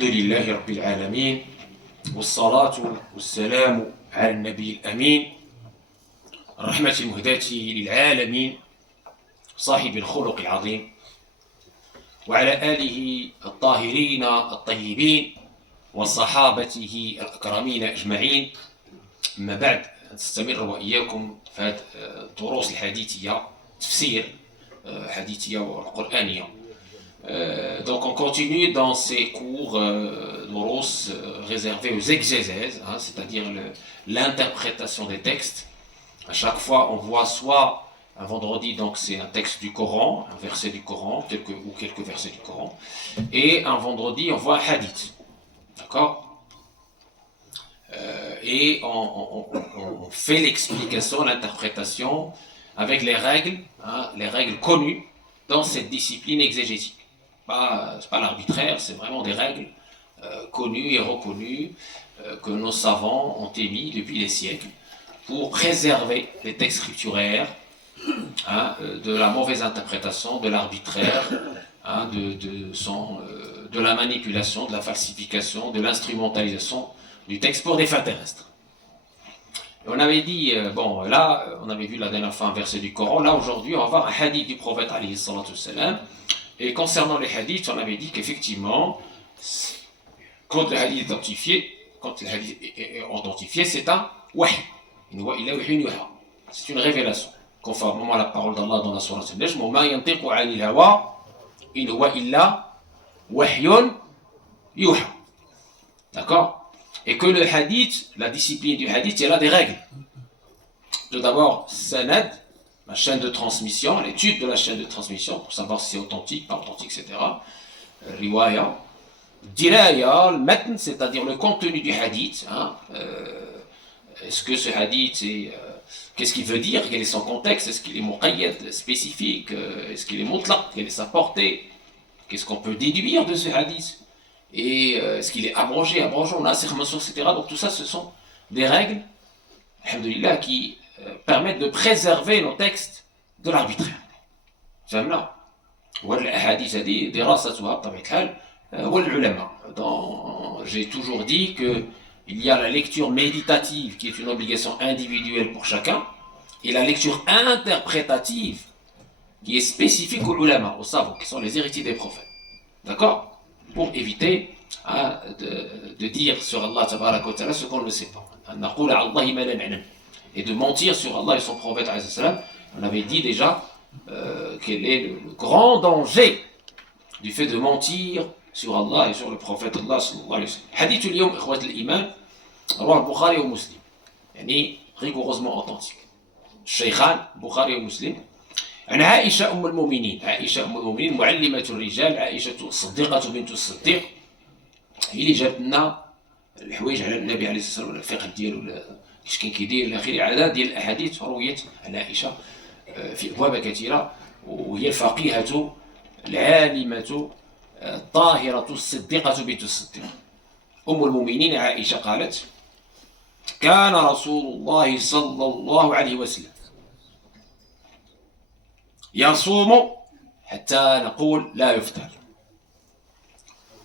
الحمد لله رب العالمين والصلاة والسلام على النبي الأمين الرحمة المهداة للعالمين صاحب الخلق العظيم وعلى آله الطاهرين الطيبين وصحابته الأكرمين أجمعين. أما بعد نستمر وإياكم في هذه الدروس الحديثية تفسير حديثية والقرآنية. Donc on continue dans ces cours réservés aux exégèses, c'est-à-dire l'interprétation des textes. À chaque fois on voit soit un vendredi, donc c'est un texte du Coran, un verset du Coran, ou quelques versets du Coran, et un vendredi on voit un hadith. D'accord? Et on fait l'explication, l'interprétation avec les règles connues dans cette discipline exégétique. C'est pas l'arbitraire, c'est vraiment des règles connues et reconnues que nos savants ont émis depuis des siècles pour préserver les textes scripturaires de la mauvaise interprétation, de l'arbitraire, de la manipulation, de la falsification, de l'instrumentalisation du texte pour des fins terrestres. Et on avait dit, là, on avait vu la dernière fois un verset du Coran, là aujourd'hui on va voir un hadith du prophète alayhi salatu wassalam. Et concernant les hadiths, on avait dit qu'effectivement, quand le hadith est authentifié, c'est un wahy. C'est une révélation. Conformément à la parole d'Allah dans la sourate An-Najm, وَمَا يَنْطِقُ عَنِ الْهَوَىٰ إِنْ هُوَ إِلَّا وَحْيٌ يُوحَىٰ. D'accord? Et que le hadith, la discipline du hadith, il y a là des règles. Tout d'abord, sanad, la chaîne de transmission, l'étude de la chaîne de transmission, pour savoir si c'est authentique, pas authentique, etc. Riwaya. Diraya, le matn, c'est-à-dire le contenu du hadith. Est-ce que ce hadith est... qu'est-ce qu'il veut dire? Quel est son contexte? Est-ce qu'il est muqayyad, spécifique? Est-ce qu'il est mutlaq? Quelle est sa portée? Qu'est-ce qu'on peut déduire de ce hadith? Et est-ce qu'il est abrogé, nasikh, mansukh, etc. Donc tout ça, ce sont des règles, alhamdoulilah, qui permettent de préserver nos textes de l'arbitraire. فهمنا؟ والأحاديث هذه دراساتها بطبيعة الحال والعلماء. J'ai toujours dit que il y a la lecture méditative qui est une obligation individuelle pour chacun et la lecture interprétative qui est spécifique aux ulama, aux savants, qui sont les héritiers des prophètes. D'accord? Pour éviter de dire sur Allah tabaraka wa ta'ala ce qu'on ne sait pas. نقول على الله ما لا نعلم. Et de mentir sur Allah et son prophète alayhi salam. On avait dit déjà quel est le grand danger du fait de mentir sur Allah et sur le prophète Allah sallallahu alayhi wa sallam. Hadith اليوم إخوة الإيمان رواه البخاري ومسلم. يعني rigoureusement authentique. الشيخان بخاري ومسلم. عن عائشة أم المؤمنين، عائشة أم المؤمنين معلمة الرجال، عائشة الصديقة بنت الصديق، هي اللي جابت لنا الحوايج على النبي عليه الصلاة والسلام، الفقه ديالو كيش كان كيدير الى اخره. عدد ديال الاحاديث رويت عن عائشه في ابواب كثيره، وهي الفقيهه العالمه الطاهره الصديقه بنت الصديق. ام المؤمنين عائشه قالت: كان رسول الله صلى الله عليه وسلم يصوم حتى نقول لا يفطر،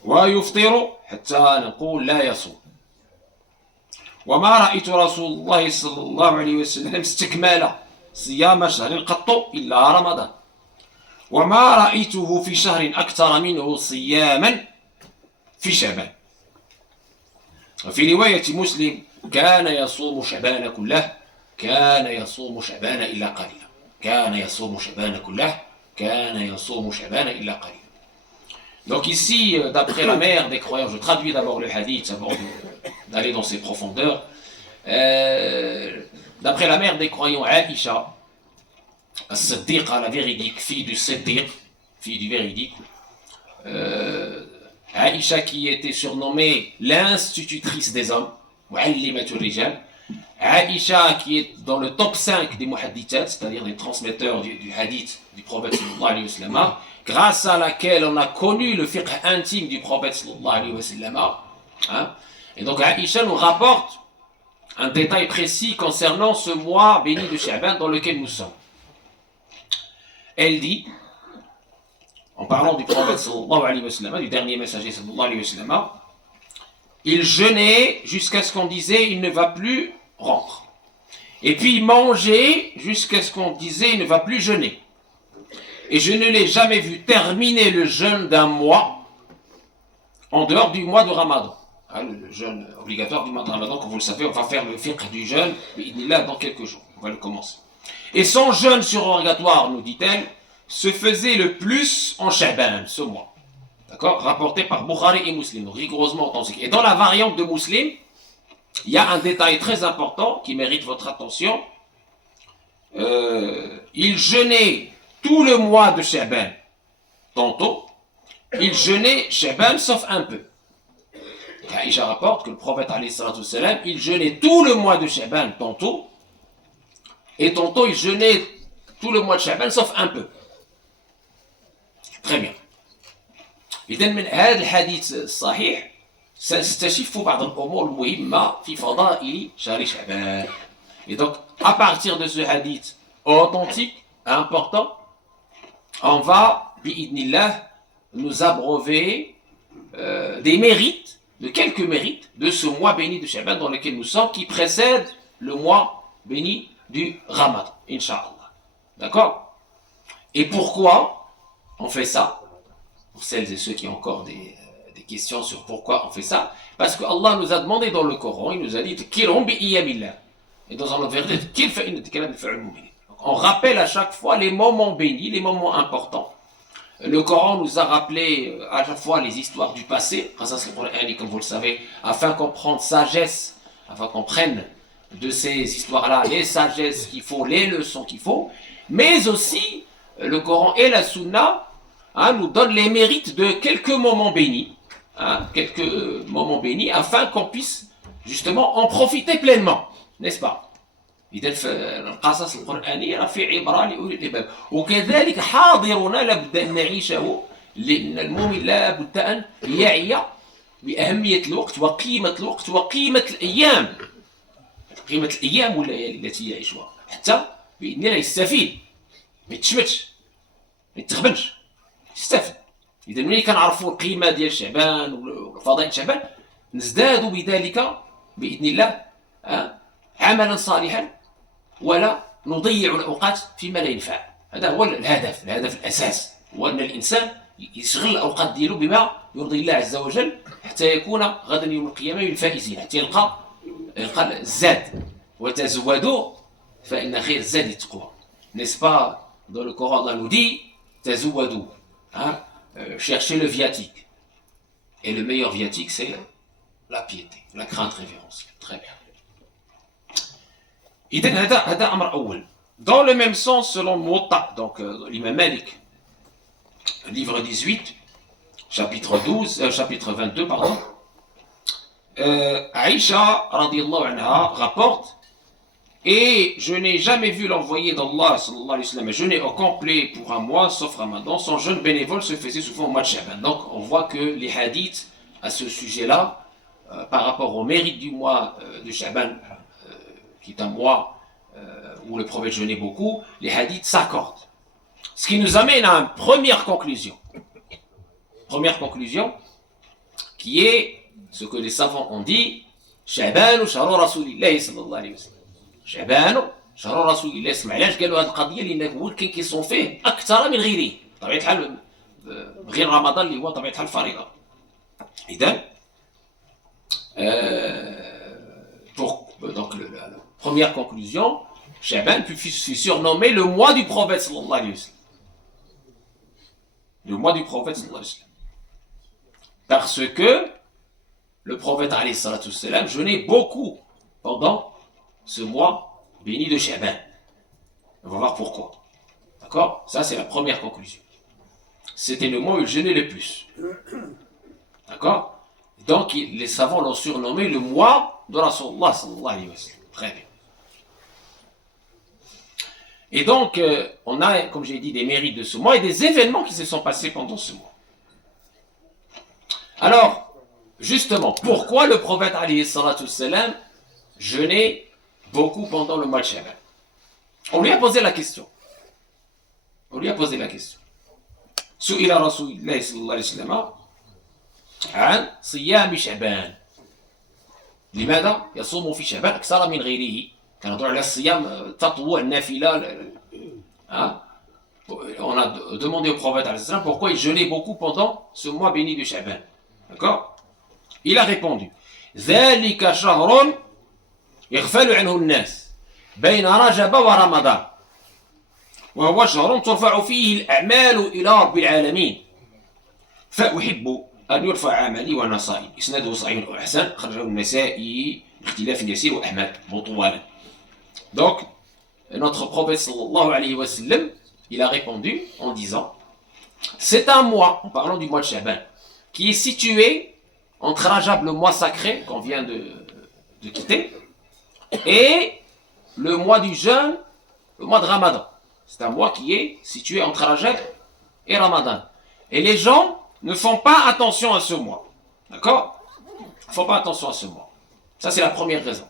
ويفطر حتى نقول لا يصوم، وما رأيت رسول الله صلى الله عليه وسلم استكمال صيام شهر قط إلا رمضان، وما رأيته في شهر أكثر منه صياما في شعبان. وفي رواية مسلم: كان يصوم شعبان كله، كان يصوم شعبان إلا قليلا، كان يصوم شعبان كله، كان يصوم شعبان إلا قليلا. Donc ici, d'après la mère des croyants, je traduis d'abord le hadith avant d'aller dans ses profondeurs. D'après la mère des croyants, Aïcha, As-Siddiqa, la véridique, fille du Siddiq, fille du véridique, Aïcha qui était surnommée l'institutrice des hommes, Mu'allimatul Rijal, Aïcha qui est dans le top 5 des muhaddithat, c'est-à-dire des transmetteurs du hadith du prophète sallallahu alayhi wa sallam, grâce à laquelle on a connu le fiqh intime du prophète sallallahu alayhi wa sallam. Et donc Aïcha nous rapporte un détail précis concernant ce mois béni de Sha'ban dans lequel nous sommes. Elle dit, en parlant du prophète sallallahu alayhi wa sallam, du dernier messager sallallahu alayhi wa sallam, il jeûnait jusqu'à ce qu'on disait il ne va plus rompre. Et puis il mangeait jusqu'à ce qu'on disait il ne va plus jeûner. Et je ne l'ai jamais vu terminer le jeûne d'un mois en dehors du mois de Ramadan. Le jeûne obligatoire du mois de Ramadan, comme vous le savez, on va faire le fiqh du jeûne, il est là dans quelques jours, on va le commencer. Et son jeûne surrogatoire, nous dit-elle, se faisait le plus en Sha'ban, ce mois. D'accord? Rapporté par Bukhari et Muslim, rigoureusement authentique. Et dans la variante de Muslim, il y a un détail très important qui mérite votre attention. Il jeûnait tout le mois de Sha'ban, tantôt, il jeûnait Sha'ban sauf un peu. Aïcha rapporte que le prophète salam, il jeûnait tout le mois de Sha'ban tantôt, et tantôt il jeûnait tout le mois de Sha'ban sauf un peu. Très bien. إذن من هذا الحديث الصحيح سنستشف بعض الأمور المهمة في فضائل شهر شعبان. Et donc, à partir de ce hadith authentique, important, on va, bi'idnillah, nous abreuver des mérites, de quelques mérites de ce mois béni de Sha'ban dans lequel nous sommes, qui précède le mois béni du Ramadan, Inch'Allah. D'accord? Et pourquoi on fait ça? Pour celles et ceux qui ont encore des questions sur pourquoi on fait ça, parce que Allah nous a demandé dans le Coran, il nous a dit et dans un autre verset, on rappelle à chaque fois les moments bénis, les moments importants. Le Coran nous a rappelé à chaque fois les histoires du passé, comme vous le savez, afin qu'on prenne sagesse, afin qu'on prenne de ces histoires-là les sagesses qu'il faut, les leçons qu'il faut, mais aussi le Coran et la Sunna nous donnent les mérites de quelques moments bénis, afin qu'on puisse justement en profiter pleinement, n'est-ce pas? إذا القصص القرآنية في عبرة لأولي الألباب وكذلك حاضرنا لابد أن نعيشه لأن المؤمن لا بد أن يعي بأهمية الوقت وقيمة الأيام والليالي التي يعيشها حتى بإذن الله يستفيد ما يتشمتش ما يتخبنش يستفيد. إذا ملي كنعرفوا القيمة ديال شعبان وفضائل شعبان نزداد بذلك بإذن الله عملا صالحا ولا نضيع الأوقات فيما لا ينفع. هذا هو الهدف الأساس، هو أن الإنسان يشغل الأوقات ديالو بما يرضي الله عز وجل حتى يكون غدا يوم القيامة من الفائزين، حتى يلقى الزاد. وتزودوا فإن خير الزاد التقوى. N'est-ce pas? Dans le Coran, Allah nous dit تزودوا, cherchez le viatique. Et le meilleur viatique, c'est la piété, la crainte révérentielle. Très bien. Dans le même sens, selon Muwatta, donc l'imam Malik, livre 18, chapitre 22, pardon, Aïcha, radiyallahu anha, rapporte, et je n'ai jamais vu l'envoyé d'Allah, sallallahu alayhi wa sallam, jeûner au complet pour un mois, sauf Ramadan, son jeûne bénévole se faisait souvent au mois de Sha'ban. Donc on voit que les hadiths à ce sujet-là, par rapport au mérite du mois de Sha'ban, qui est un mois où le prophète jeûnait beaucoup, les hadiths s'accordent. Ce qui nous amène à une première conclusion. Première conclusion, qui est ce que les savants ont dit, Sha'ban shahru Rasulillahi sallallahu alayhi wa sallam. Sha'ban shahru Rasulillahi. اسمع علاش قالوا هذه القضية؟ لأن هو كان كيصوم فيه أكثر من غيره. بطبيعة الحال غير رمضان اللي هو طبيعة الحال فريضة. إذن donc la première conclusion, Sha'ban fut surnommé le mois du prophète sallallahu alayhi wa sallam. Le mois du prophète sallallahu alayhi wa sallam. Parce que le prophète alayhi salatu wassalam jeûnait beaucoup pendant ce mois béni de Sha'ban. On va voir pourquoi. D'accord? Ça c'est la première conclusion. C'était le mois où il jeûnait le plus. D'accord? Donc les savants l'ont surnommé le mois de Rasulullah sallallahu alayhi wa sallam. Très bien. Et donc, on a, comme j'ai dit, des mérites de ce mois et des événements qui se sont passés pendant ce mois. Alors, justement, pourquoi le prophète alayhi salatu wassalam jeûnait beaucoup pendant le mois de Sha'ban? On lui a posé la question. Su'ila Rasulullah sallallahu alayhi wa sallam an siyam Sha'ban. لماذا؟ يصوم في شعبان أكثر من غيره. كنهضروا على الصيام التطوع النافلة. On a demandé au prophète pourquoi il jeûnait beaucoup pendant ce mois béni de Sha'ban. D'accord? Il a répondu ذلك شهر يغفل عنه الناس بين رجب ورمضان وهو شهر ترفع فيه الأعمال إلى رب العالمين فأحب أن يرفع عملي ونصائي. إسناده صحيح وأحسن، خرجه النسائي باختلاف يسير وأحمد مطولا. Donc, notre prophète sallallahu alayhi wa sallam, il a répondu en disant c'est un mois, en parlant du mois de Sha'ban, qui est situé entre Rajab, le mois sacré qu'on vient de quitter, et le mois du jeûne, le mois de Ramadan. C'est un mois qui est situé entre Rajab et Ramadan. Et les gens ne font pas attention à ce mois. D'accord? Ils ne font pas attention à ce mois. Ça, c'est la première raison.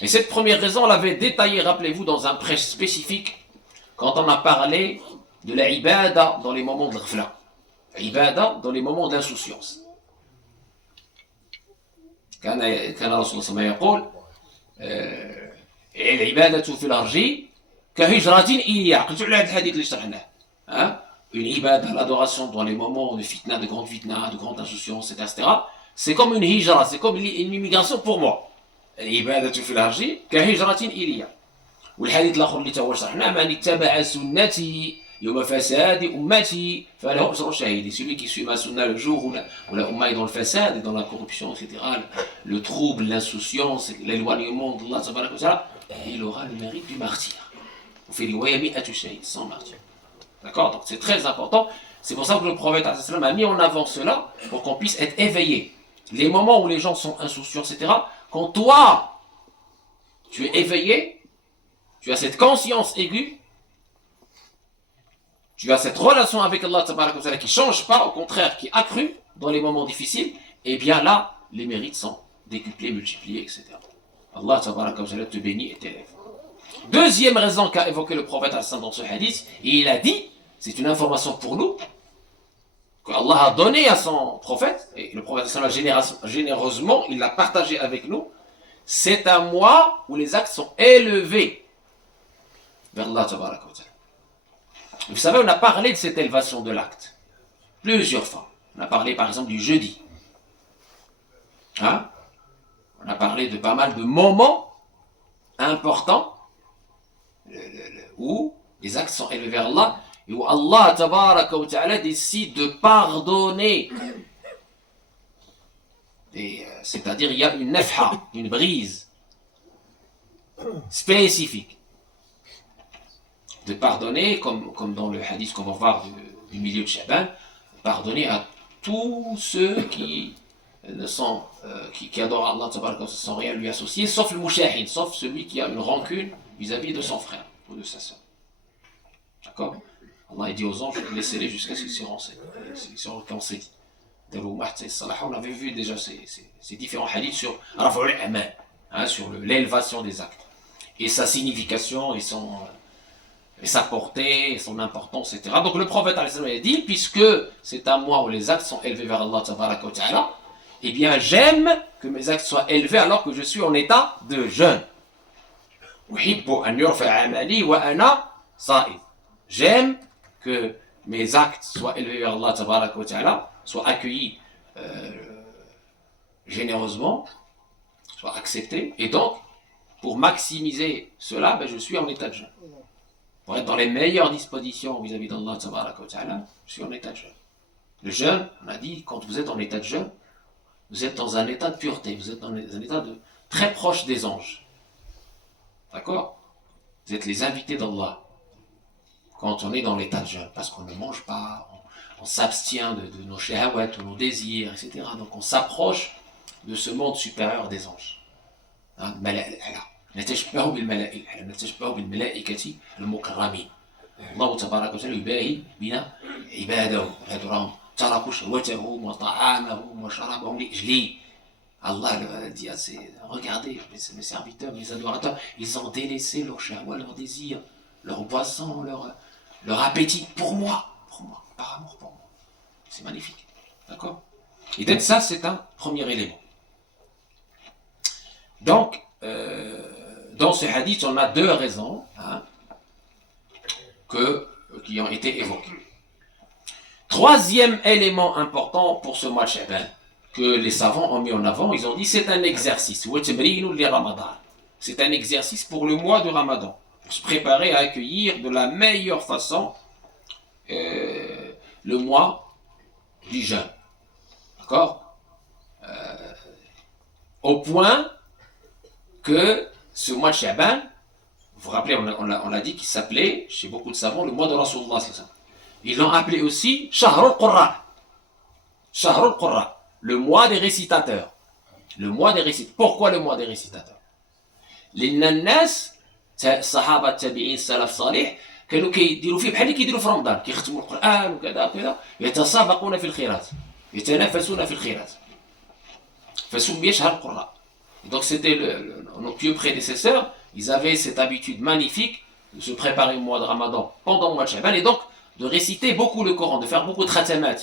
Et cette première raison, on l'avait détaillée, rappelez-vous, dans un prêche spécifique, quand on a parlé de la ibada dans les moments de l'ghfla. Ibada dans les moments d'insouciance. كان رسول الله صلى الله عليه وسلم يقول العبادة في الأرض كهجرة إليا. قلت على هذا الحديث اللي شرحناه. Une ibada, l'adoration dans les moments de fitna, de grande insouciance, etc. C'est comme une hijra, c'est comme une immigration pour moi. العبادة في الأرض كهجرة إليا. والحديث الآخر اللي هو شرحناه من اتبع سنتي يوم فساد أمتي فله أجر شهيد. Celui qui suit ma sunna le jour où la umma est dans le fasad et dans la corruption, etc., le trouble, l'insouciance, l'éloignement d'Allah tabaraka wa ta'ala, il aura le mérite du martyr. On fait riwaya mi'atu shahid, sans martyr. D'accord? Donc c'est très important. C'est pour ça que le prophète a mis en avant cela, pour qu'on puisse être éveillé. Les moments où les gens sont insouciants, etc., quand toi, tu es éveillé, tu as cette conscience aiguë, tu as cette relation avec Allah qui ne change pas, au contraire, qui est accrue dans les moments difficiles, et bien là, les mérites sont décuplés, multipliés, etc. Allah te bénit et t'élève. Deuxième raison qu'a évoqué le prophète dans ce hadith, et il a dit, c'est une information pour nous, que Allah a donné à son prophète, et le prophète généreusement, il l'a partagé avec nous, c'est un mois où les actes sont élevés vers Allah tabaraka wa ta'ala. Vous savez, on a parlé de cette élévation de l'acte plusieurs fois. On a parlé par exemple du jeudi. On a parlé de pas mal de moments importants où les actes sont élevés vers Allah et où Allah tabaraka wa ta'ala décide de pardonner. C'est-à-dire il y a une nafha, une brise spécifique. De pardonner, comme dans le hadith qu'on va voir du milieu de Sha'ban, pardonner à tous ceux qui adorent Allah sans rien lui associer, sauf le mouchahin, sauf celui qui a une rancune vis-à-vis de son frère ou de sa soeur. D'accord? Allah dit aux anges, laissez-les jusqu'à ce qu'ils se réconcilient. On avait vu déjà ces différents hadiths sur Rafa'ul Amal, sur l'élévation des actes, et sa signification et sa portée, et son importance, etc. Donc le prophète a dit, puisque c'est un mois où les actes sont élevés vers Allah tabaraka wa ta'ala, eh bien j'aime que mes actes soient élevés alors que je suis en état de jeûne. J'aime que mes actes soient élevés vers Allah tabaraka wa ta'ala, soient accueillis généreusement, soient acceptés, et donc pour maximiser cela, je suis en état de jeûne. Pour être dans les meilleures dispositions vis-à-vis d'Allah tabaraka wa ta'ala, je suis en état de jeûne. Le jeûne, on a dit, quand vous êtes en état de jeûne, vous êtes dans un état de pureté, vous êtes dans un état très proche des anges. D'accord? Vous êtes les invités d'Allah. Quand on est dans l'état de jeûne, parce qu'on ne mange pas, on s'abstient de nos shahawat ou nos désirs, etc. Donc on s'approche de ce monde supérieur des anges. نتشبه بالملائكة نتشبه بالملائكة المكرمين الله تبارك وتعالى يباهي بنا عباده هذو تركوا شهوتهم وطعامهم وشرابهم لأجلي. Allah dit à regardez mes serviteurs, mes adorateurs, ils ont délaissé leur shahwa, leur désir, leur boisson, leur appétit pour moi, par amour pour moi. C'est magnifique, d'accord? Et donc ça c'est un premier élément. Donc, dans ce hadith, on a deux raisons qui ont été évoquées. Troisième élément important pour ce mois de Sha'ban, que les savants ont mis en avant, ils ont dit c'est un exercice. C'est un exercice pour le mois de Ramadan, pour se préparer à accueillir de la meilleure façon le mois du jeûne. D'accord, au point que ce mois de Sha'ban, vous vous rappelez, on l'a dit qu'il s'appelait, chez beaucoup de savants, le mois de Rasulullah. Ils l'ont appelé aussi Shahrul Qurra. Shahrul Qurra, le mois des récitateurs. Le mois des récitateurs. Pourquoi le mois des récitateurs? لأن الناس الصحابة التابعين السلف الصالح كانوا كيديروا فيه بحال اللي كيديروا في رمضان، كيختموا القرآن وكذا وكذا، يتسابقون في الخيرات، يتنافسون في الخيرات. فسمي شهر القراء. Donc c'était nos pieux prédécesseurs, ils avaient cette habitude magnifique de se préparer au mois de Ramadan pendant le mois de Sha'ban et donc de réciter beaucoup le Coran, de faire beaucoup de khatamat,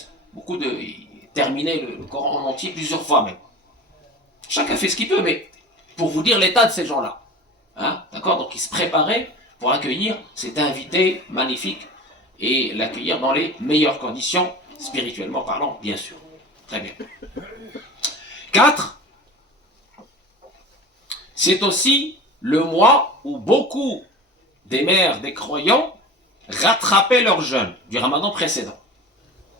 terminer le Coran en entier plusieurs fois même. Chacun fait ce qu'il peut, mais pour vous dire l'état de ces gens-là. D'accord? Donc ils se préparaient pour accueillir cet invité magnifique et l'accueillir dans les meilleures conditions, spirituellement parlant, bien sûr. Très bien. 4. C'est aussi le mois où beaucoup des mères, des croyants, rattrapaient leur jeûne du ramadan précédent.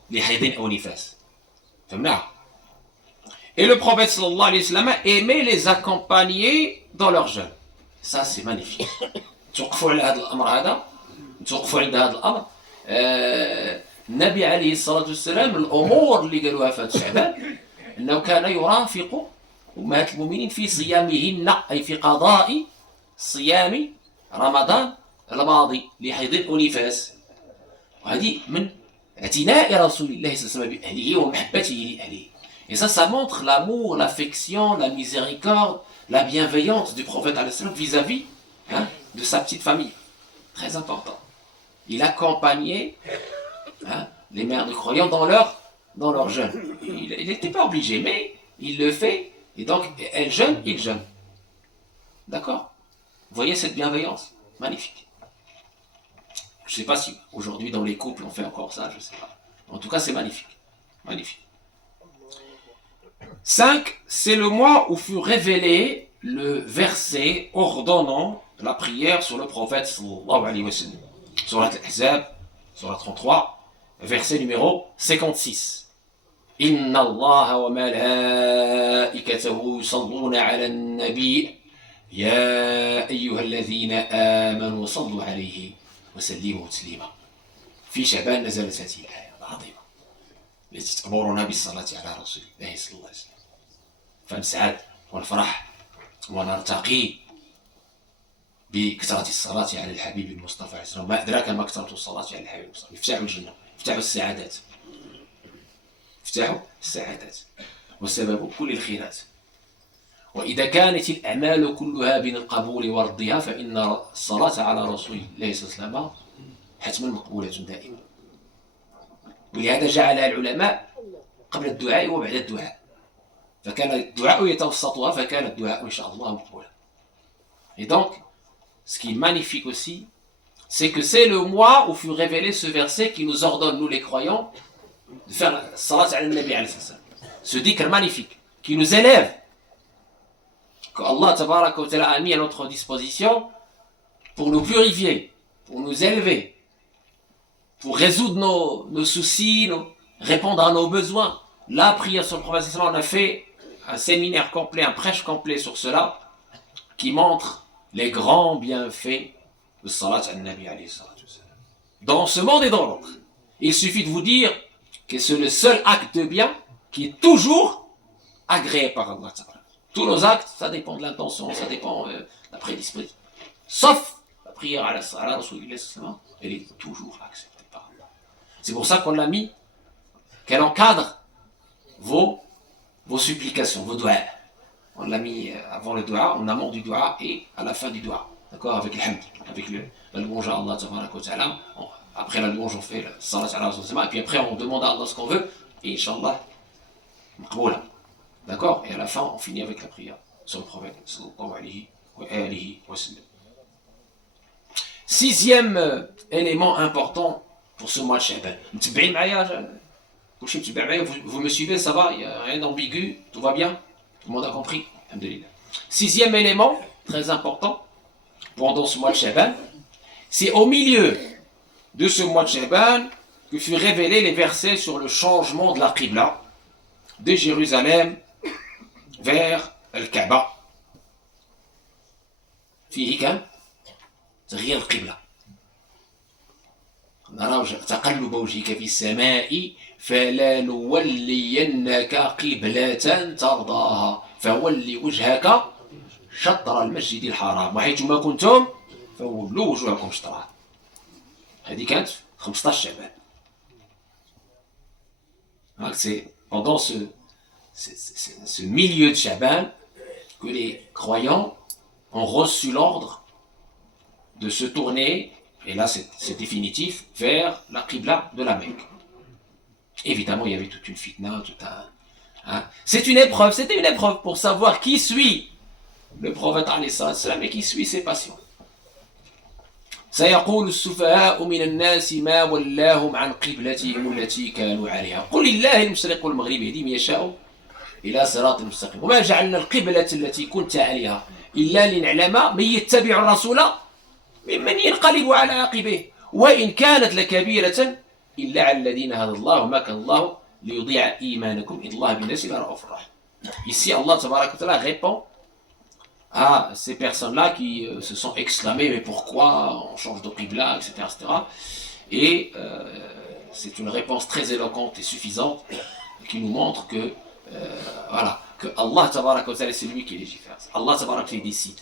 Les haydin ou nifas. Et le prophète sallallahu alayhi wa sallam aimait les accompagner dans leur jeûne. Ça, c'est magnifique. توقفوا على هذا الأمر هذا، توقفوا عند هذا الأمر. النبي عليه الصلاة والسلام الأمور اللي قالوها في هذا شعبان أنه كان يرافق أمهات المؤمنين في صيامهن، أي في قضاء صيام رمضان الماضي لحيض ونفاس. وهذه من اعتناء رسول الله صلى الله عليه وسلم بأهله ومحبته لأهله. Et ça montre l'amour, l'affection, la miséricorde, la bienveillance du prophète vis-à-vis de sa petite famille. Très important. Il accompagnait les mères de croyants dans leur jeûne. Il n'était pas obligé, mais il le fait. Et donc, elle jeûne, il jeûne. D'accord? Vous voyez cette bienveillance? Magnifique. Je ne sais pas si aujourd'hui dans les couples on fait encore ça, je ne sais pas. En tout cas, c'est magnifique. Magnifique. 5. C'est le mois où fut révélé le verset ordonnant la prière sur le prophète sallallahu alayhi wa sallam. Surat al-Ahzab, surat 33, verset numéro 56. Inna Allah wa malaikatahu yusalluna ala an-nabi ya ayyuhalladhina amanu sallu alayhi wa sallimu taslima. في شعبان نزلت هذه الآية العظيمة التي تأمرنا بالصلاة على رسول الله صلى الله عليه وسلم. فنسعد ونفرح ونرتقي بكثرة الصلاة على الحبيب المصطفى عليه الصلاة والسلام. ما أدراك ما كثرة الصلاة على الحبيب المصطفى. افتحوا الجنة، افتحوا السعادات، افتحوا السعادات وسبب كل الخيرات. وإذا كانت الأعمال كلها بين القبول ورضها فإن الصلاة على رسول الله صلى الله عليه وسلم حتما مقبولة دائما. ولهذا جعلها العلماء قبل الدعاء وبعد الدعاء. فكان الدعاء يتوسطها فكان الدعاء إن شاء الله مقبولا. Et donc, ce qui est magnifique aussi, c'est que c'est le mois où fut révélé ce verset qui nous ordonne, nous les croyants, de faire la salat al-Nabi alayhi salam. Ce dhikr magnifique, qui nous élève, que Allah tabaraka wa ta'ala a mis à notre disposition pour nous purifier, pour nous élever, pour résoudre nos soucis, répondre à nos besoins. La prière sur le prophète, on a fait un séminaire complet, un prêche complet sur cela, qui montre les grands bienfaits de Salat al-Nabi alayhi salatu wassalam. Dans ce monde et dans l'autre. Il suffit de vous dire que c'est le seul acte de bien qui est toujours agréé par Allah. Tous nos actes, ça dépend de l'intention, ça dépend de la prédisposition. Sauf la prière à la Rasulullah, elle est toujours acceptée par Allah. C'est pour ça qu'on l'a mis, qu'elle encadre vos supplications, vos doigts. On l'a mis avant le doigt, en amont du doigt et à la fin du doigt. D'accord? Avec le hamd, avec la louange à Allah tabaraka wa ta'ala. Après la louange, on fait le salat ala rasulullah, et puis après on demande à Allah ce qu'on veut, et Inch'Allah, maqboula. D'accord? Et à la fin, on finit avec la prière. sur le prophète sallallahu alayhi wa sallam. Sixième élément important pour ce mois de Sha'ban. Vous me suivez, ça va, il n'y a rien d'ambigu, tout va bien, tout le monde a compris. Sixième élément, très important, pendant ce mois de Sha'ban, c'est au milieu de ce mois de Sha'ban que furent révélés les versets sur le changement de la Qibla de Jérusalem vers Al-Kaaba. فيه كان تغيير القبلة. نرى تقلب وجهك في السماء فلا نولينك قبلة ترضاها فول وجهك شطر المسجد الحرام وحيثما كنتم فولوا وجوهكم شطرها. هذه كانت 15 شعبان. C'est pendant ce milieu de Sha'ban que les croyants ont reçu l'ordre de se tourner, et là c'est définitif, vers la Qibla de la Mecque. Évidemment, il y avait toute une fitna, c'était une épreuve pour savoir qui suit le prophète alayhi salam et qui suit ses patients. سيقول السفهاء من الناس ما ولاهم عن قبلتهم التي كانوا عليها قل لله المشرق والمغرب يهدي من يشاء إلى صراط مستقيم وما جعلنا القبلة التي كنت عليها إلا لنعلم من يتبع الرسول ممن ينقلب على عقبيه وإن كانت لكبيرة إلا على الذين هدى الله وما كان الله ليضيع إيمانكم إن الله بالناس لرؤوف رحيم. Ici, Allah tabaraka wa ta'ala répond à ces personnes-là qui se sont exclamées mais pourquoi on change de qibla, etc. Et c'est une réponse très éloquente et suffisante qui nous montre que que Allah tabaraka wa ta'ala c'est lui qui légifère, Allah tabaraka wa ta'ala décide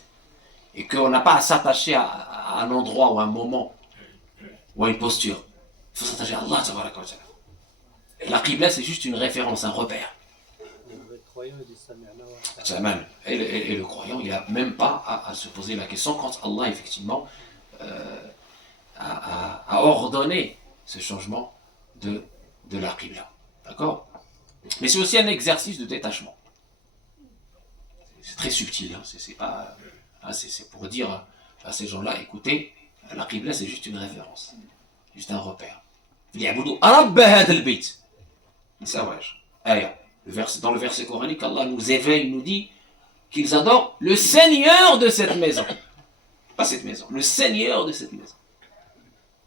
et qu'on n'a pas à s'attacher à un endroit ou à un moment ou à une posture. Il faut s'attacher à Allah tabaraka wa ta'ala. La qibla c'est juste une référence, un repère. Et le croyant, il n'a même pas à se poser la question quand Allah, effectivement, a ordonné ce changement de la Qibla. D'accord? Mais c'est aussi un exercice de détachement. C'est très subtil, hein, c'est pour dire à ces gens-là, écoutez, la Qibla c'est juste une référence, juste un repère. Dans le verset coranique, Allah nous éveille, nous dit qu'ils adorent le Seigneur de cette maison. Pas cette maison, le Seigneur de cette maison.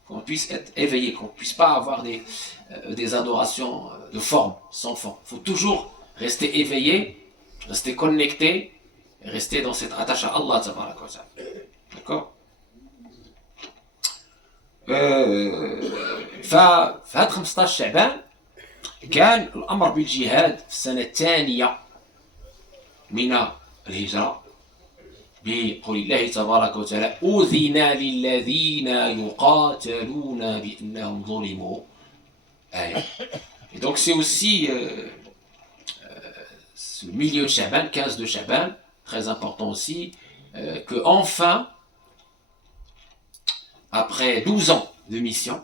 Qu'on puisse être éveillé, qu'on ne puisse pas avoir des adorations de forme, sans fond. Il faut toujours rester éveillé, rester connecté, et rester dans cette attache à Allah. D'accord? فهاد 15 شعبان كان الأمر بالجهاد في السنة الثانية من الهجرة بقول الله تبارك وتعالى أذن للذين يقاتلون بأنهم ظلموا آية. Et donc c'est aussi ce milieu de Shaban, 15 de Shaban, très important aussi, que enfin, après 12 ans de mission,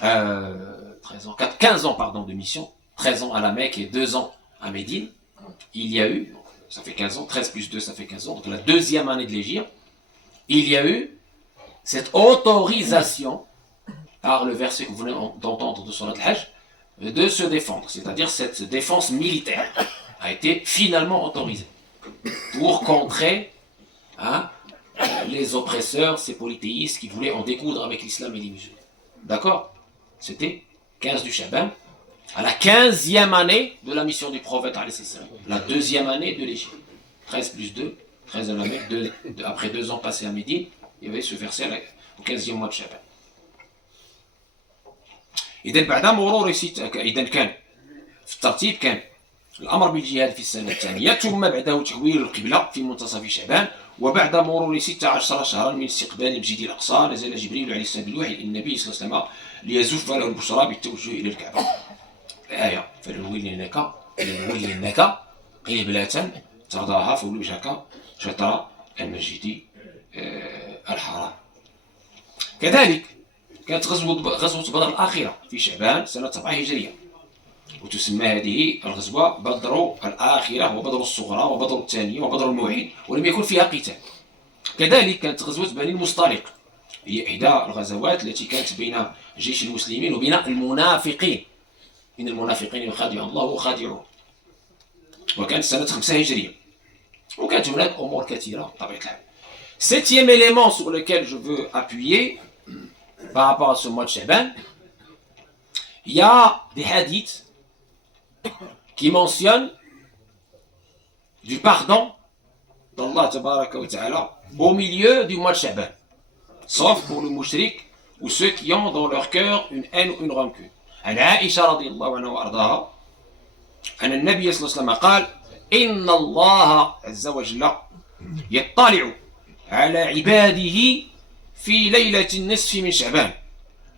15 ans pardon, de mission, 13 ans à la Mecque et 2 ans à Médine, il y a eu, ça fait 15 ans, 13 plus 2 ça fait 15 ans, donc la deuxième année de l'Hégire, il y a eu cette autorisation par le verset que vous venez d'entendre de Surat Al-Hajj, de se défendre, c'est-à-dire cette défense militaire a été finalement autorisée pour contrer les oppresseurs, ces polythéistes qui voulaient en découdre avec l'islam et les musulmans. D'accord? C'était 15 du Shaban, à la 15e année de la mission du prophète, la deuxième année de l'Égypte. 13 plus 2, 13 à la Mecque, après 2 ans passés à Médine, il y avait ce verset au 15e mois de Shaban. إذا بعد مرور إذا كان في الترتيب كان الأمر بالجهاد في السنة الثانية ثم بعده تحويل القبلة في منتصف شعبان وبعد مرور 16 شهرا من استقبال المسجد الأقصى نزل جبريل عليه السلام بالوحي إلى النبي صلى الله عليه وسلم ليزف له البشرى بالتوجه إلى الكعبة. الآية فلنولينك قبلة ترضاها فول وجهك شطر المسجد الحرام. كذلك كانت غزوة بدر الأخيرة في شعبان سنة 7 هجرية وتسمى هذه الغزوة بدر الآخرة وبدر الصغرى وبدر الثانية وبدر الموعد، ولم يكن فيها قتال. كذلك كانت غزوة بني المصطلق، هي إحدى الغزوات التي كانت بين جيش المسلمين وبين المنافقين، إن المنافقين يخادعون الله وخادعون، وكانت سنة 5 هجرية، وكانت هناك أمور كثيرة بطبيعة الحال. Septième élément sur lequel je veux appuyer par rapport à ce mois de Shaban, il y a des hadiths qui mentionnent du pardon d'Allah tabaraka wa ta'ala au milieu du mois de Shaban, sauf pour le mushrik ou ceux qui ont dans leur cœur une haine ou une rancune. عن عائشة رضي الله عنها وأرضاها أن النبي صلى الله عليه وسلم قال إن الله عز وجل يطلع على عباده في ليلة النصف من شعبان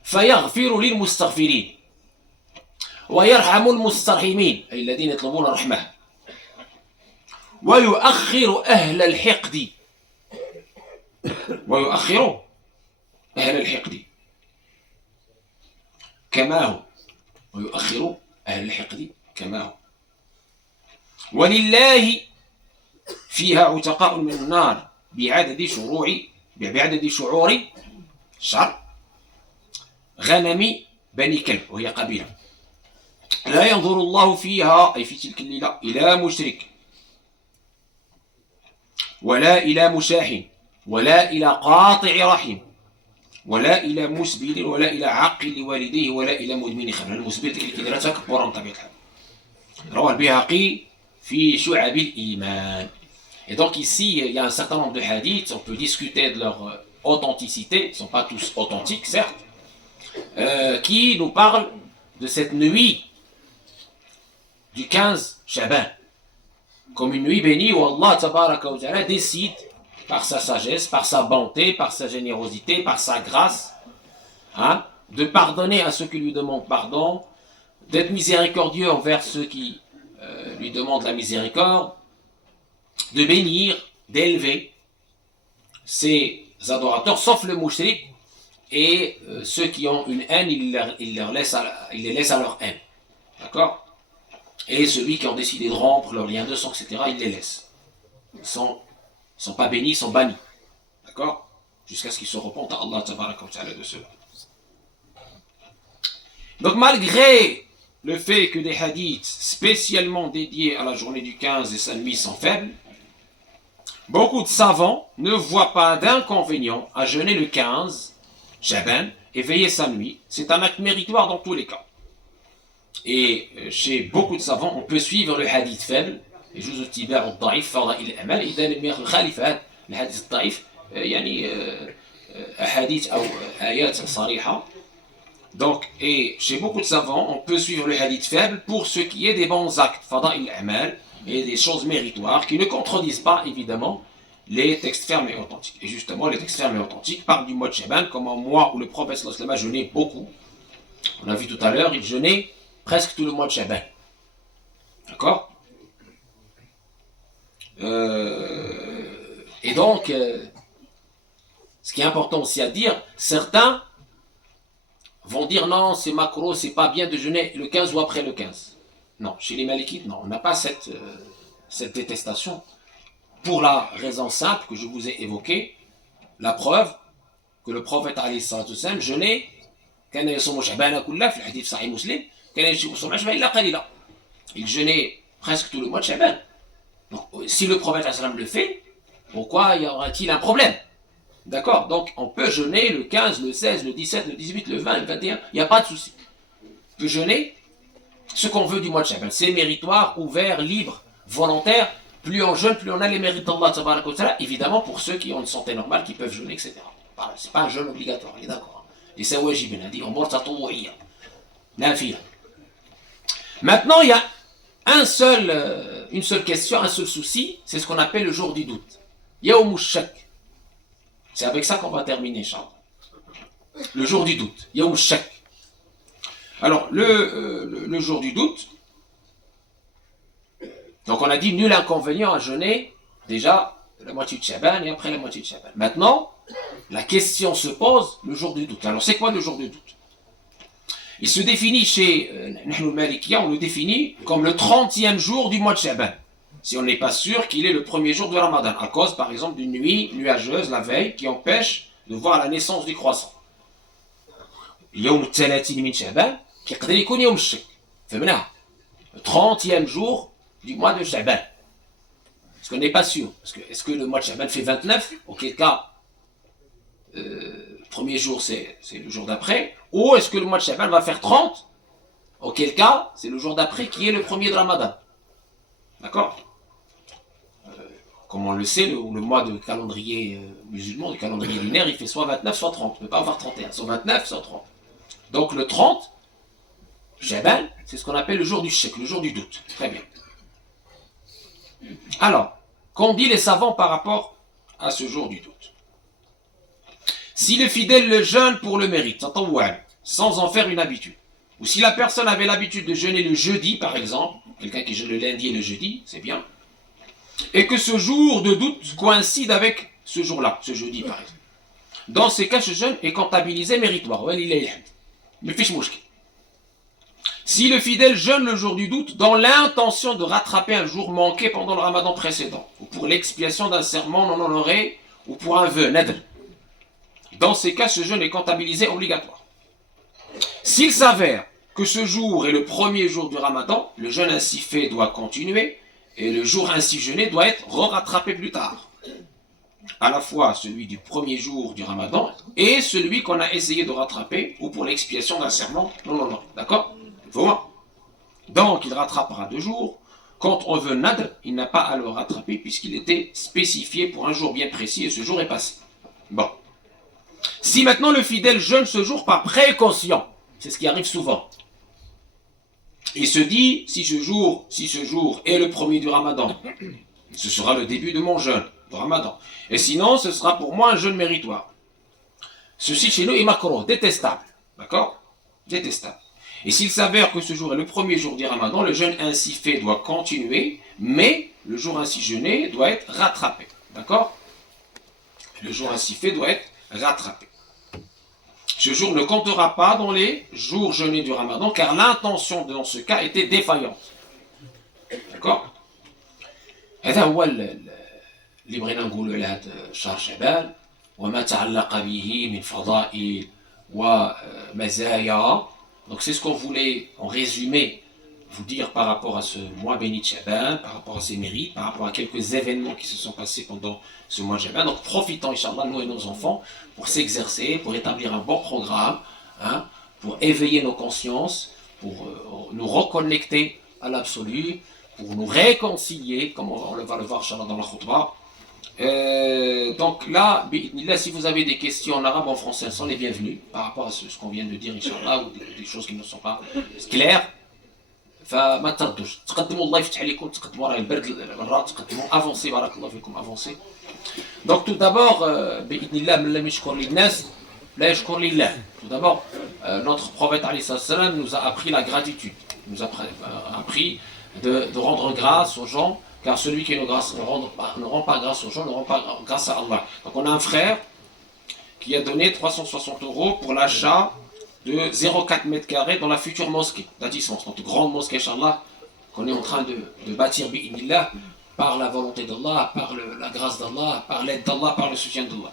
فيغفر للمستغفرين ويرحم المسترحمين، أي الذين يطلبون الرحمة، ويؤخر أهل الحقد كما هو، ويؤخر أهل الحقد كما هو. ولله فيها عتقاء من النار بعدد شعور شعر غنم بني كلب، وهي قبيلة. لا ينظر الله فيها، أي في تلك الليلة، إلى مشرك ولا إلى مشاح ولا إلى قاطع رحم ولا إلى مسبل ولا إلى عاق لوالديه ولا إلى مدمن خمر. المسبل اللي كيدير تكبر بطبيعة الحال. رواه البيهقي في شعب الإيمان. Et donc ici, il y a un certain nombre de hadiths, on peut discuter de leur authenticité, ils ne sont pas tous authentiques, certes, qui nous parlent de cette nuit du 15 Shaban, comme une nuit bénie où Allah tabaraka wa ta'ala décide, par sa sagesse, par sa bonté, par sa générosité, par sa grâce, hein, de pardonner à ceux qui lui demandent pardon, d'être miséricordieux envers ceux qui lui demandent la miséricorde, de bénir, d'élever ses adorateurs, sauf le mushrik, et ceux qui ont une haine, il les laisse à leur haine. D'accord? Et celui qui ont décidé de rompre leur lien de sang, etc., il les laisse. Ils sont pas bénis, ils sont bannis. D'accord? Jusqu'à ce qu'ils se repentent à Allah tabaraka wa ta'ala de cela. Donc malgré le fait que des hadiths spécialement dédiés à la journée du 15 et sa nuit sont faibles, beaucoup de savants ne voient pas d'inconvénient à jeûner le 15 Shaban et veiller sa nuit. C'est un acte méritoire dans tous les cas. Et chez beaucoup de savants, on peut suivre le hadith faible. يجوز اتباع الضعيف فضائل الأعمال إذا لم يخالف هذا الحديث الضعيف يعني أحاديث أو آيات صريحة. Donc, et chez beaucoup de savants, on peut suivre le hadith faible pour ce qui est des bons actes, fada'il al-a'mal, et des choses méritoires qui ne contredisent pas, évidemment, les textes fermes et authentiques. Et justement, les textes fermes et authentiques parlent du mois de Shaban comme un mois où le prophète sallallahu alayhi wa sallam jeûnait beaucoup. On a vu tout à l'heure, il jeûnait presque tout le mois de Shaban. D'accord? Et donc, ce qui est important aussi à dire, certains vont dire non, c'est macro, c'est pas bien de jeûner le 15 ou après le 15. Non, chez les Malikites, non, on n'a pas cette détestation. Pour la raison simple que je vous ai évoquée, la preuve que le prophète alayhi salatu wassalam jeûnait, كان يصوم شعبان كله في الحديث صحيح مسلم كان يصوم شعبان إلا قليلا. Il jeûnait presque tout le mois de Shaban. Donc, si le prophète le fait, pourquoi y aura-t-il un problème? D'accord? Donc, on peut jeûner le 15, le 16, le 17, le 18, le 20, le 21, il n'y a pas de souci. On peut jeûner ce qu'on veut du mois de Shaban. C'est méritoire, ouvert, libre, volontaire. Plus on jeûne, plus on a les mérites d'Allah tabaraka wa ta'ala. Évidemment, pour ceux qui ont une santé normale, qui peuvent jeûner, etc. Voilà, c'est pas un jeûne obligatoire, on est d'accord. Et c'est wajib, on a dit, maintenant, il y a une seule question, un seul souci, c'est ce qu'on appelle le jour du doute. Yawm al-shak. C'est avec ça qu'on va terminer, Inch'Allah. Le jour du doute, Yawm al-shak. Alors, le jour du doute, donc on a dit nul inconvénient à jeûner déjà la moitié de Shaban et après la moitié de Shaban. Maintenant, la question se pose, le jour du doute. Alors, c'est quoi le jour du doute? Il se définit chez nous Malikiya, on le définit comme le 30e jour du mois de Sha'ban. Si on n'est pas sûr qu'il est le premier jour de Ramadan, à cause par exemple d'une nuit nuageuse la veille qui empêche de voir la naissance du croissant. اليوم الثلاثين من شعبان كيقدر يكون يوم الشك فهمنا le 30e jour du mois de Sha'ban. Parce qu'on n'est pas sûr. Est-ce que le mois de Sha'ban fait 29? Auquel cas, le premier jour c'est le jour d'après. Ou est-ce que le mois de Sha'ban va faire 30? Auquel cas, c'est le jour d'après qui est le premier de Ramadan. D'accord? Comme on le sait, le mois de calendrier musulman, du calendrier lunaire, il fait soit 29, soit 30. On ne peut pas avoir 31. Soit 29, soit 30. Donc le 30, Sha'ban, c'est ce qu'on appelle le jour du shek, le jour du doute. Très bien. Alors, qu'ont dit les savants par rapport à ce jour du doute? Si le fidèle le jeûne pour le mérite, sans en faire une habitude, ou si la personne avait l'habitude de jeûner le jeudi, par exemple, quelqu'un qui jeûne le lundi et le jeudi, c'est bien, et que ce jour de doute coïncide avec ce jour-là, ce jeudi par exemple. Dans ces cas, ce jeûne est comptabilisé méritoire. Si le fidèle jeûne le jour du doute dans l'intention de rattraper un jour manqué pendant le ramadan précédent, ou pour l'expiation d'un serment non honoré, ou pour un vœu, nadr, dans ces cas, ce jeûne est comptabilisé obligatoire. S'il s'avère que ce jour est le premier jour du ramadan, le jeûne ainsi fait doit continuer, et le jour ainsi jeûné doit être rattrapé plus tard. À la fois celui du premier jour du ramadan et celui qu'on a essayé de rattraper ou pour l'expiation d'un serment. Non. D'accord? Voilà. Donc il rattrapera 2 jours. Quand on veut nadr, il n'a pas à le rattraper puisqu'il était spécifié pour un jour bien précis et ce jour est passé. Bon. Si maintenant le fidèle jeûne ce jour par précaution, c'est ce qui arrive souvent. Il se dit, si ce jour est le premier du ramadan, ce sera le début de mon jeûne, du ramadan. Et sinon, ce sera pour moi un jeûne méritoire. Ceci chez nous est makruh, détestable. D'accord? Détestable. Et s'il s'avère que ce jour est le premier jour du ramadan, le jeûne ainsi fait doit continuer, mais le jour ainsi jeûné doit être rattrapé. D'accord? Le jour ainsi fait doit être rattrapé. Ce jour ne comptera pas dans les jours jeûnés du ramadan, car l'intention dans ce cas était défaillante. D'accord? هذا هو اللي بغينا نقولوا على هذا شهر شعبان وما تعلق به من فضائل ومزايا. Donc c'est ce qu'on voulait en résumé vous dire par rapport à ce mois béni de Sha'ban, par rapport à ses mérites, par rapport à quelques événements qui se sont passés pendant ce mois de Sha'ban. Donc profitons, Inch'Allah, nous et nos enfants, pour s'exercer, pour établir un bon programme, pour éveiller nos consciences, pour nous reconnecter à l'absolu, pour nous réconcilier, comme on va le voir, Inch'Allah, dans la khutbah. Donc là, si vous avez des questions en arabe ou en français, sont les bienvenus par rapport à ce qu'on vient de dire, Inch'Allah, ou des choses qui ne sont pas claires. فما تردوش تقدموا الله يفتح عليكم تقدموا راه البرد مرات تقدموا افونسي بارك الله فيكم افونسي دونك tout d'abord باذن الله من لم يشكر للناس لا يشكر لله. Tout d'abord notre prophète alayhi salam nous a appris la gratitude, nous a appris de rendre grâce aux gens, car celui qui ne rend pas grâce aux gens ne rend pas grâce à Allah. Donc on a un frère qui a donné 360 € pour l'achat de 0,4 m² dans la future mosquée d'Addisons, donc grande mosquée, Inch'Allah, qu'on est en train de bâtir bi'idhnillah, par la volonté d'Allah, par la grâce d'Allah, par l'aide d'Allah, par le soutien d'Allah.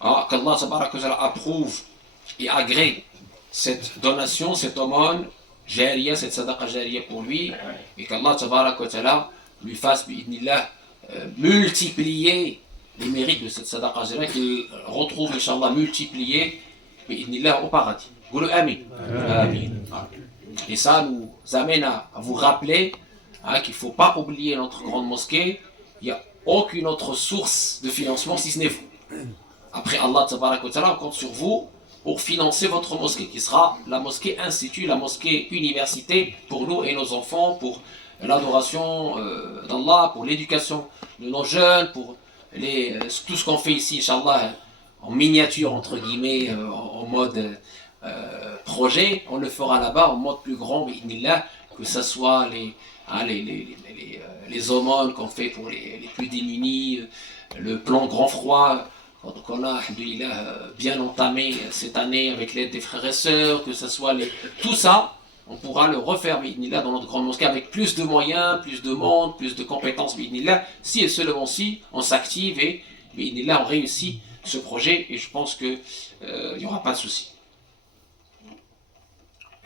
Alors qu'Allah tabarak wa ta'ala approuve et agrée cette donation, cette aumône jariya, cette sadaqa jariya pour lui, et qu'Allah tabarak wa ta'ala lui fasse bi'idhnillah multiplier les mérites de cette sadaqa jariya, qu'il retrouve, Inch'Allah, multipliés bi'idhnillah au paradis. Amin. Amin. Et ça nous amène à vous rappeler qu'il ne faut pas oublier notre grande mosquée. Il n'y a aucune autre source de financement si ce n'est vous. Après Allah tabarak wa ta'ala, on compte sur vous pour financer votre mosquée, qui sera la mosquée institut, la mosquée université pour nous et nos enfants, pour l'adoration d'Allah, pour l'éducation de nos jeunes, pour tout ce qu'on fait ici, Inch'Allah, en miniature entre guillemets, en mode projet, on le fera là-bas en mode plus grand, que ce soit les aumônes qu'on fait pour les plus démunis, le plan grand froid Donc on a, alhamdoulilah, bien entamé cette année avec l'aide des frères et sœurs, que ce soit tout ça, on pourra le refaire, bi'idhnillah, dans notre grande mosquée avec plus de moyens, plus de monde, plus de compétences, bi'idhnillah, si et seulement si on s'active et, bi'idhnillah, on réussit ce projet, et je pense qu'il n'y aura pas de souci.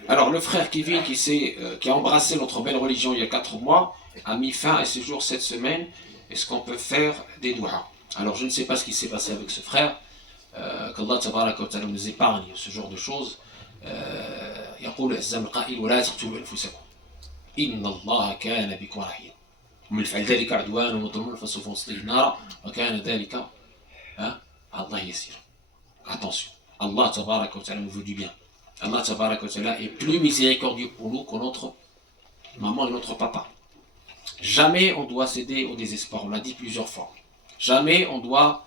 Alors, le frère Kevin qui a embrassé notre belle religion il y a 4 mois, a mis fin à ses jours cette semaine. Est-ce qu'on peut faire des douas? Alors, je ne sais pas ce qui s'est passé avec ce frère, qu'Allah tabaraka wa ta'ala nous épargne ce genre de choses. يقول الزم القائل ولا تقتلوا أنفسكم إن الله كان بكم رحيما ومن يفعل ذلك عدوانا وظلما فسوف نصليه نارا وكان ذلك الله يسير. Attention, Allah tabaraka wa ta'ala nous veut du bien. Allah tabaraka wa ta'ala est plus miséricordieux pour nous que notre maman et notre papa. Jamais on doit céder au désespoir, on l'a dit plusieurs fois. Jamais on doit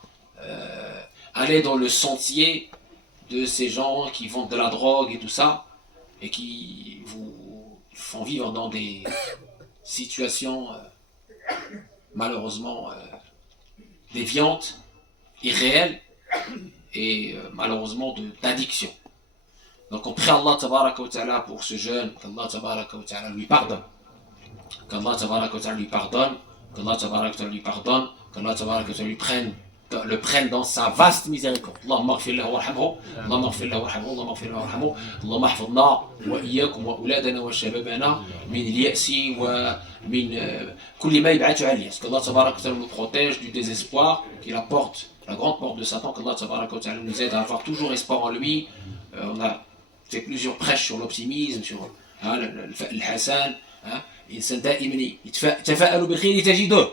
aller dans le sentier de ces gens qui vendent de la drogue et tout ça, et qui vous font vivre dans des situations malheureusement déviantes, irréelles, et malheureusement d'addiction. Donc on prie Allah tabaraka wa ta'ala pour ce jeune, qu'Allah tabaraka wa ta'ala lui pardonne. Qu'Allah tabaraka wa ta'ala lui pardonne, qu'Allah tabaraka wa ta'ala lui pardonne, qu'Allah tabaraka wa ta'ala le prenne dans sa vaste miséricorde. Allahumma ighfir lahu warhamhu, Allahumma ighfir lahu warhamhu, Allahumma ighfir lahu warhamhu, Allahumma ihfazna wa iyyakum wa auladana wa shababana min al-ya'si wa min kulli ma yab'athu 'ala al-yas. Qu'Allah tabaraka wa ta'ala nous protège du désespoir, qu'il apporte la grande porte de Satan, qu'Allah tabaraka wa ta'ala nous aide à avoir toujours espoir en lui. On a fait plusieurs prêches sur l'optimisme, sur le Hassan. الإنسان دائما يتفائل بالخير تجده.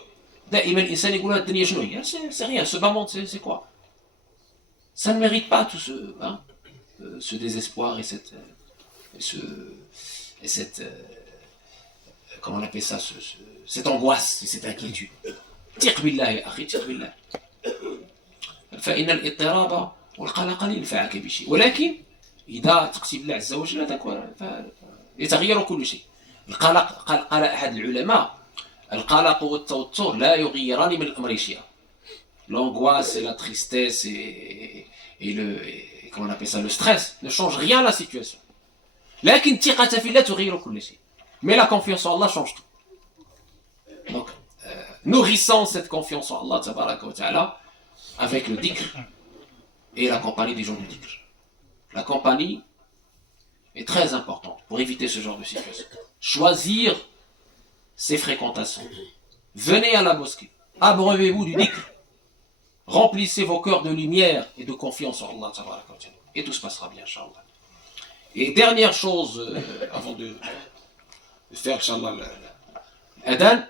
دائما الإنسان يقول الدنيا شنو هي؟ c'est rien, ce bas monde c'est quoi? Ça ne mérite pas tout ce désespoir et cette comment on appelle ça, cette angoisse et cette inquiétude. ثق بالله يا أخي، ثق بالله. فإن الاضطراب والقلق لا ينفعك بشيء، ولكن إذا تقسم الله عز وجل يتغير كل شيء. القلق قال أحد العلماء القلق والتوتر لا يغيران من الأمر شيئا. L'angoisse et la tristesse et comment on appelle ça, le stress ne changent rien à la situation. لكن ثقة في الله تغير كل شيء. Mais la confiance en Allah change tout. Donc, nourrissons cette confiance en Allah tabaraka wa ta'ala avec le dhikr et la compagnie des gens du dhikr. La compagnie est très importante pour éviter ce genre de situation. Choisir ses fréquentations. Venez à la mosquée, abreuvez-vous du dhikr, remplissez vos cœurs de lumière et de confiance en Allah tabaraka wa ta'ala, et tout se passera bien, Inch'Allah. Et dernière chose, avant de faire, Inch'Allah, l'adhan,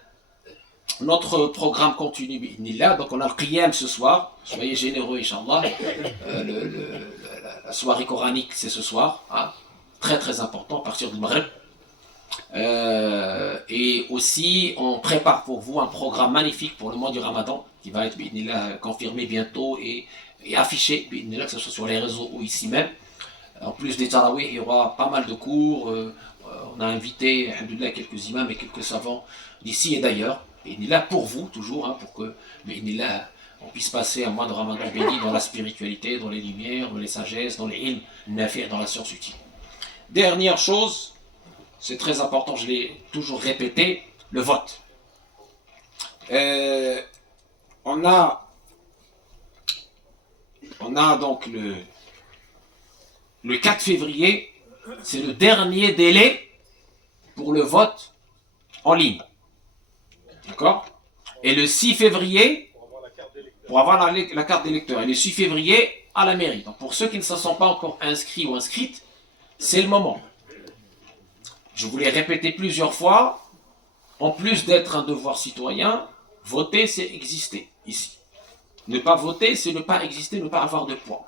notre programme continue, bi'idhnillah. Donc on a le qiyam ce soir, soyez généreux, Inch'Allah. La soirée coranique, c'est ce soir, hein, très très important, à partir du Maghreb. Et aussi, on prépare pour vous un programme magnifique pour le mois du Ramadan, qui va être, bi'idhnillah, confirmé bientôt et affiché, bi'idhnillah, que ce soit sur les réseaux ou ici même. En plus des tarawih, il y aura pas mal de cours. On a invité, alhamdoulilah, quelques imams et quelques savants d'ici et d'ailleurs. Bi'idhnillah, pour vous, toujours, hein, pour que, bi'idhnillah, on puisse passer un mois de Ramadan béni dans la spiritualité, dans les lumières, dans les sagesses, dans les ilm, nafi', dans la science utile. Dernière chose, c'est très important, je l'ai toujours répété, le vote. On a donc le 4 février, c'est le dernier délai pour le vote en ligne. D'accord? Et le 6 février, pour avoir la carte d'électeur, et le 6 février à la mairie. Donc pour ceux qui ne se sont pas encore inscrits ou inscrites, c'est le moment. Je vous l'ai répété plusieurs fois, en plus d'être un devoir citoyen, voter c'est exister ici. Ne pas voter c'est ne pas exister, ne pas avoir de poids.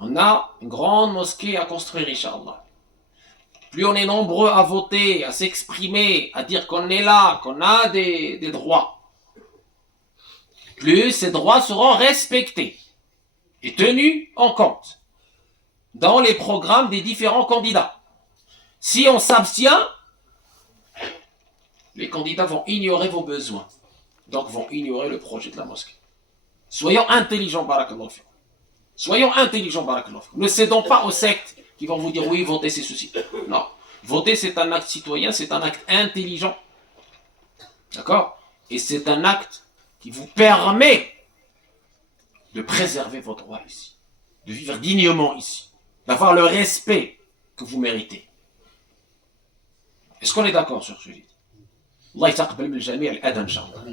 On a une grande mosquée à construire, Inch'Allah. Plus on est nombreux à voter, à s'exprimer, à dire qu'on est là, qu'on a des droits, plus ces droits seront respectés et tenus en compte dans les programmes des différents candidats. Si on s'abstient, les candidats vont ignorer vos besoins, donc vont ignorer le projet de la mosquée. Soyons intelligents, barakallahu fikum. Soyons intelligents, barakallahu fikum. Ne cédons pas aux sectes qui vont vous dire oui, voter c'est ceci. Non. Voter c'est un acte citoyen, c'est un acte intelligent. D'accord? Et c'est un acte qui vous permet de préserver vos droits ici, de vivre dignement ici, d'avoir le respect que vous méritez. Est-ce qu'on est d'accord sur ce sujet? Allah ytaqabbal min al-jami' al-adhan, inshallah.